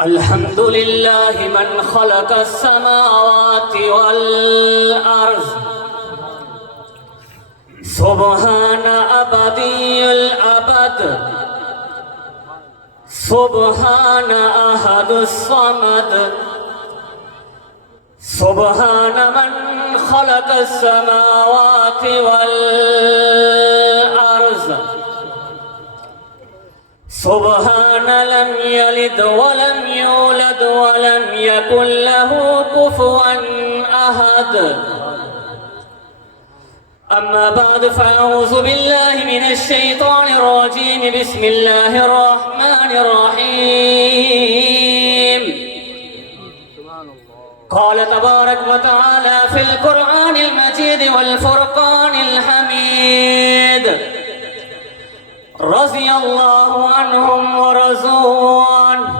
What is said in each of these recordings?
الحمد لله من خلق السماوات والأرض سبحان أبدي الأبد سبحان أحد الصمد سبحان من خلق السماوات والأرض سبحان لم يلد ولم يولد ولم يكن له كفوا أحد. أما بعد فأعوذ بالله من الشيطان الرجيم. بسم الله الرحمن الرحيم. قال تبارك وتعالى في القرآن المجيد والفرقان الحميد: رضي الله عنهم ورضوا عنه.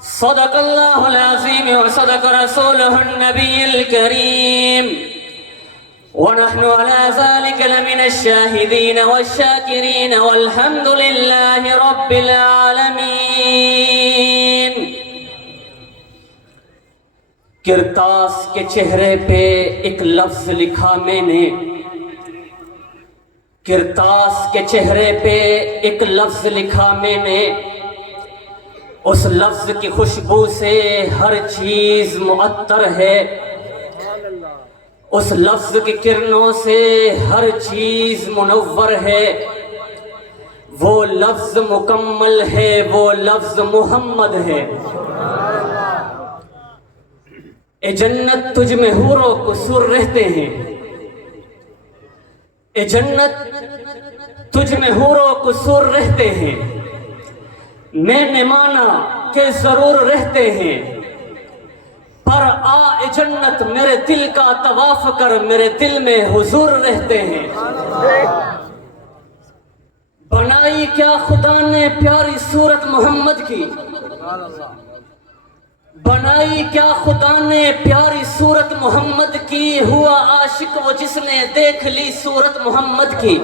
صدق الله العظيم وصدق رسوله النبي الكريم، ونحن على ذلك لمن الشاهدين والشاكرين، والحمد لله رب العالمین. کرتاس کے چہرے پہ ایک لفظ لکھا میں نے، کرتاس کے چہرے پہ ایک لفظ لکھا میں نے، اس لفظ کی خوشبو سے ہر چیز معطر ہے، اس لفظ کی کرنوں سے ہر چیز منور ہے. وہ لفظ مکمل ہے، وہ لفظ محمد ہے. اے جنت تجھ میں حور و قصور رہتے ہیں، اے جنت تجھ میں حور و قصور رہتے ہیں. میں نے مانا کہ ضرور رہتے ہیں، پر آ اے جنت میرے دل کا طواف کر، میرے دل میں حضور رہتے ہیں. بنائی کیا خدا نے پیاری صورت محمد کی، بنائی کیا خدا نے پیاری صورت محمد کی. ہوا عاشق وہ جس نے دیکھ لی صورت محمد کی.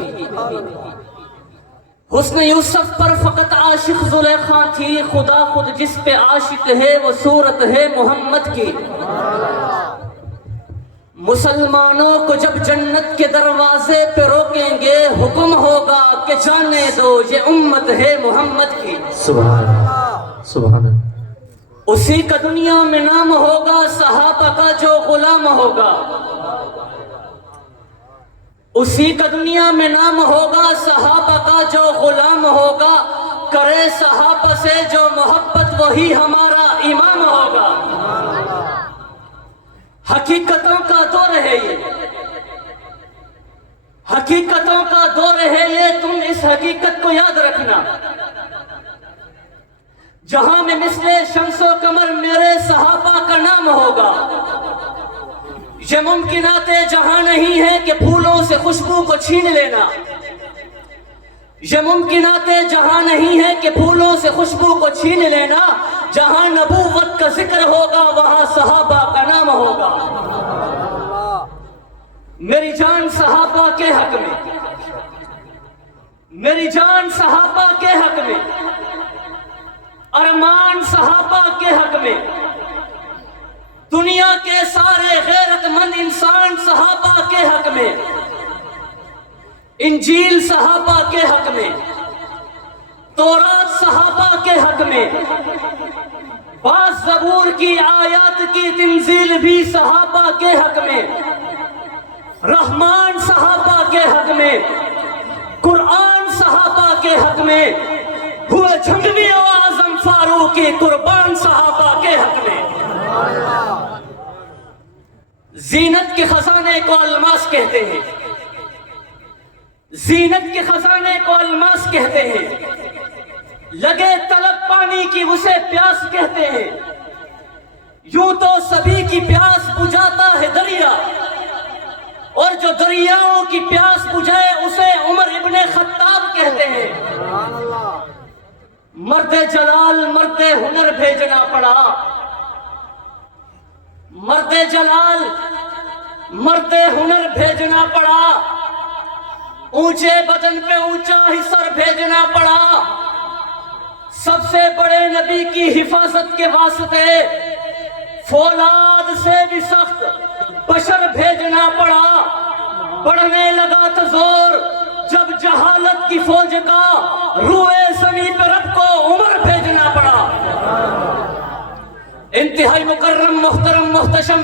حسن یوسف پر فقط عاشق زلیخا تھی، خدا خود جس پہ عاشق ہے وہ صورت ہے محمد کی. مسلمانوں کو جب جنت کے دروازے پہ روکیں گے، حکم ہوگا کہ جانے دو یہ امت ہے محمد کی. سبحان اللہ سبحان اللہ. اسی کا دنیا میں نام ہوگا، صحابہ کا جو غلام ہوگا. اسی کا دنیا میں نام ہوگا، صحابہ کا جو غلام ہوگا. کرے صحابہ سے جو محبت وہی ہمارا امام ہوگا. حقیقتوں کا دور ہے یہ، حقیقتوں کا دور ہے یہ. تم اس حقیقت کو یاد رکھنا، جہاں میں مثل شمس و قمر میرے صحابہ کا نام ہوگا. یہ ممکنات جہاں نہیں ہے کہ پھولوں سے خوشبو کو چھین لینا. یہ ممکنات جہاں نہیں ہے کہ پھولوں سے خوشبو کو چھین لینا. جہاں نبوت کا ذکر ہوگا وہاں صحابہ کا نام ہوگا. میری جان صحابہ کے حق میں، میری جان صحابہ کے حق میں، ارمان صحابہ کے حق میں. دنیا کے سارے غیرت مند انسان صحابہ کے حق میں، انجیل صحابہ کے حق میں، تورات صحابہ کے حق میں، بعض زبور کی آیات کی تنزیل بھی صحابہ کے حق میں، رحمان صحابہ کے حق میں، قرآن صحابہ کے حق میں، ہوئے جھنگوی و اعظم فاروقی قربان صحابہ کے حق میں. زینت کے خزانے کو الماس کہتے ہیں، زینت کے خزانے کو الماس کہتے ہیں. لگے طلب پانی کی اسے پیاس کہتے ہیں. یوں تو سبھی کی پیاس بجھاتا ہے دریا، اور جو دریاؤں کی پیاس بجھائے اسے عمر ابن خطاب کہتے ہیں. مرد جلال مرد ہنر بھیجنا پڑا، مرد جلال مرد ہنر بھیجنا پڑا. اونچے بدن پہ اونچا ہی سر بھیجنا پڑا. سب سے بڑے نبی کی حفاظت کے واسطے فولاد سے بھی سخت بشر بھیجنا پڑا. بڑھنے لگا تو زور جب جہالت کی فوج کا روئے زمین پہ رب کو عمر بھیجنا پڑا. انتہائی مکرم محترم محتشم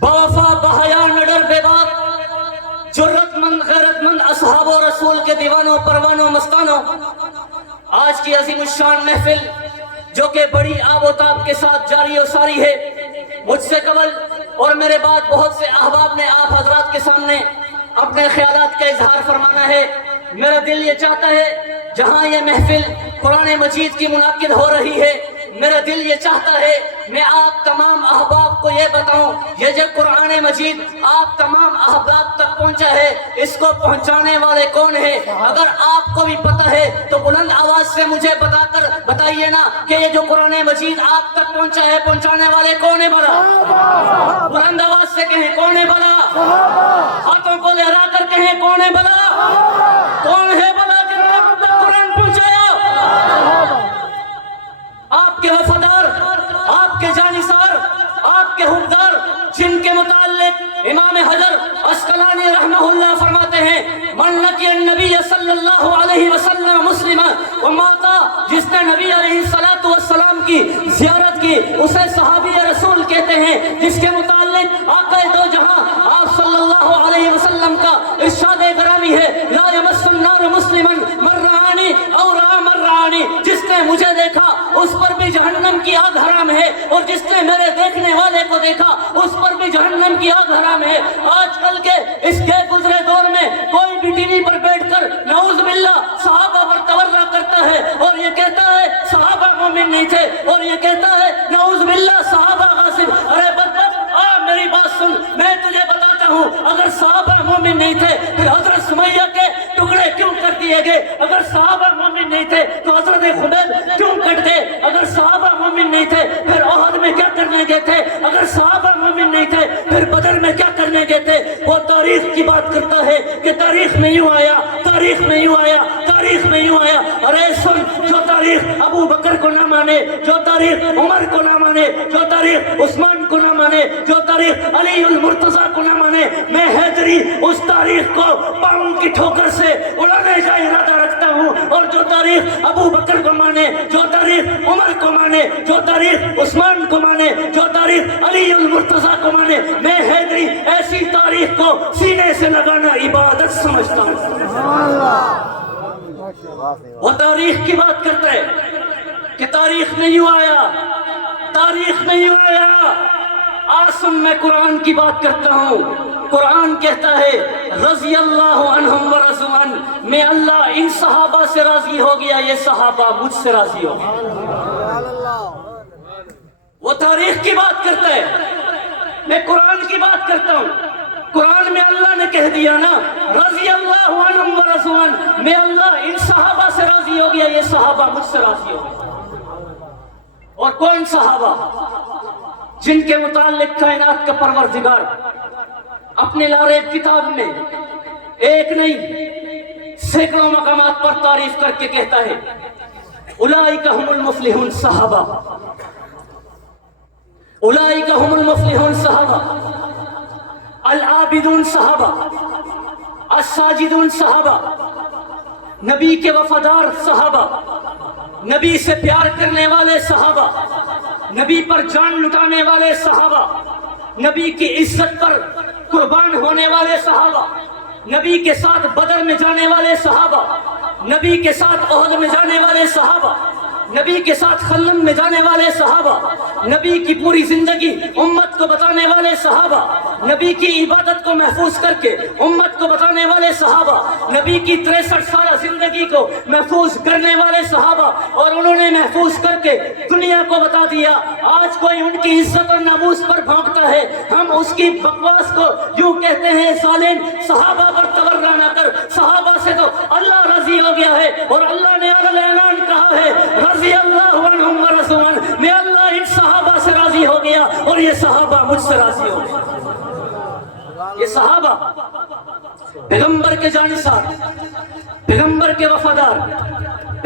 باوفا بحیا نڈر بے باک جرت مند غیرت مند اصحاب و رسول کے دیوانوں پروانوں مستانوں، آج کی عظیم الشان محفل جو کہ بڑی آب و تاب کے ساتھ جاری و ساری ہے، مجھ سے قبل اور میرے بعد بہت سے احباب نے آپ حضرات کے سامنے اپنے خیالات کا اظہار فرمانا ہے. میرا دل یہ چاہتا ہے جہاں یہ محفل قرآن مجید کی منعقد ہو رہی ہے، میرا دل یہ چاہتا ہے میں آپ تمام احباب کو یہ بتاؤں یہ جو قرآن مجید آپ تمام احباب تک پہنچا ہے، اس کو پہنچانے والے کون ہیں؟ اگر آپ کو بھی پتہ ہے تو بلند آواز سے مجھے بتائیے نا کہ یہ جو قرآن مجید آپ تک پہنچا ہے پہنچانے والے کون ہیں؟ بلا بلند آواز سے کہیں کون ہے؟ بلا ہاتھوں کو لہرا کر کہیں کون ہے؟ بلا کون ہے؟ بلا جنہوں نے آپ تک قرآن پہنچایا. آپ کے وفادار، آپ کے جانثار، آپ کے حقدار، جن کے متعلق امام حجر عسقلانی رحمہ اللہ فرماتے ہیں من لقی النبی صلی اللہ علیہ وسلم مسلما وماتا، جس نے نبی علیہ السلام کی زیارت کی اسے صحابی رسول کہتے ہیں. جس کے متعلق آقا دو جہاں آپ صلی اللہ علیہ وسلم کا ارشاد گرامی ہے لا یمس النار مسلما من رآنی او رآ من رآنی، جس نے مجھے دیکھا اس پر بھی جہنم کی آگ حرام ہے، اور جس نے میرے دیکھنے والے کو دیکھا اس پر بھی جہنم کی آگ حرام ہے. آج کل کے اس کے گزرے دور میں کوئی بھی ٹی وی پر بیٹھ کر نعوذ باللہ صحابہ پر تورع کرتا ہے اور یہ کہتا ہے صحابہ مومن نہیں تھے، اور یہ کہتا ہے نعوذ باللہ صحابہ غاصب. ارے بدبخت میری بات سن، میں تجھے بتاتا ہوں اگر صحابہ مومن نہیں تھے پھر حضرت سمیہ کے ٹکڑے کیوں کر دیے گئے؟ اگر صحابہ مومن نہیں تھے تو حضرت خبیب کیوں کٹ گئے؟ اگر صحابہ مومن نہیں تھے پھر احد میں کیا کرنے گئے تھے؟ اگر صحابہ مومن نہیں تھے پھر بدر میں کیا کرنے گئے تھے؟ وہ تاریخ کی بات کرتا ہے کہ تاریخ میں یوں آیا، تاریخ میں یوں آیا، تاریخ میں یوں آیا. ارے سن، جو تاریخ ابو بکر کو نہ مانے، جو تاریخ عمر کو نہ مانے، جو تاریخ عثمان کو نہ مانے، جو تاریخ علی المرتضیٰ کو نہ مانے، میں حیدری اس تاریخ کو پاؤں کی ٹھوکر سے اڑانے کا ارادہ رکھتا ہوں. اور جو تاریخ ابو بکر کو مانے، جو تاریخ عمر کو مانے، جو تاریخ عثمان کو مانے، جو تاریخ علی المرتضیٰ کو مانے، میں حیدری ایسی تاریخ کو سینے سے لگانا عبادت سمجھتا ہوں. وہ تاریخ کی بات کرتا ہے کہ تاریخ میں یوں آیا، تاریخ میں یوں آیا. آج سن، میں قرآن کی بات کرتا ہوں. قرآن کہتا ہے رضی اللہ عنہم ورضوا عنہ، میں اللہ ان صحابہ سے راضی ہو گیا، یہ صحابہ مجھ سے راضی ہو گیا. وہ تاریخ کی بات کرتا ہے، میں قرآن کی بات کرتا ہوں. قرآن میں اللہ نے کہہ دیا نا رضی اللہ عنہم ورضوا عنہ، میں اللہ ان صحابہ سے راضی ہو گیا، یہ صحابہ مجھ سے راضی ہو گیا. اور کون صحابہ؟ جن کے متعلق کائنات کا پروردگار اپنے لاریب کتاب میں ایک نہیں سینکڑوں مقامات پر تعریف کر کے کہتا ہے اولئک هم المفلحون صحابہ، اولئک هم المفلحون صحابہ، العابدون صحابہ، الساجدون صحابہ، نبی کے وفادار صحابہ، نبی سے پیار کرنے والے صحابہ، نبی پر جان لٹانے والے صحابہ، نبی کی عزت پر قربان ہونے والے صحابہ، نبی کے ساتھ بدر میں جانے والے صحابہ، نبی کے ساتھ احد میں جانے والے صحابہ، نبی کے ساتھ خلم میں جانے والے صحابہ، نبی کی پوری زندگی امت کو بتانے والے صحابہ، نبی کی عبادت کو محفوظ کر کے امت کو بتانے والے صحابہ، نبی کی 63 سالہ زندگی کو محفوظ کرنے والے صحابہ، اور انہوں نے محفوظ کر کے دنیا کو بتا دیا. آج کوئی ان کی عزت اور ناموس پر بھونکتا ہے، ہم اس کی بکواس کو یوں کہتے ہیں ظالم صحابہ پر تورع نہ کر، صحابہ سے تو اللہ راضی ہو گیا ہے، اور اللہ نے اعلان کہا ہے رضی اللہ عنہم ورضوا عنہ، میں اللہ ان صحابہ سے راضی ہو گیا اور یہ صحابہ مجھ سے راضی ہو گیا. یہ صحابہ پیغمبر کے جانثار، پیغمبر کے وفادار،